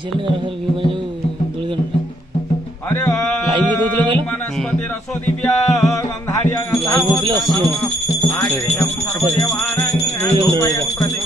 ଦେଖିସାରିଲେ ତାର ଭିଉ ପାଇଁ ଯୋଉ ଦୋଳି ଦଣ୍ଡ अरे ଲାଇଭ୍ ବି ଦଉଥିଲେ କହିଲ वनस्पति रसो दिव्या गंधार्य ଲାଇଭ୍ ଦଉଥିଲେ 80 ଜଣ आग्नेयं सर्वदेवानां ଦୋଳି ଦଣ୍ଡ रूपयं प्रति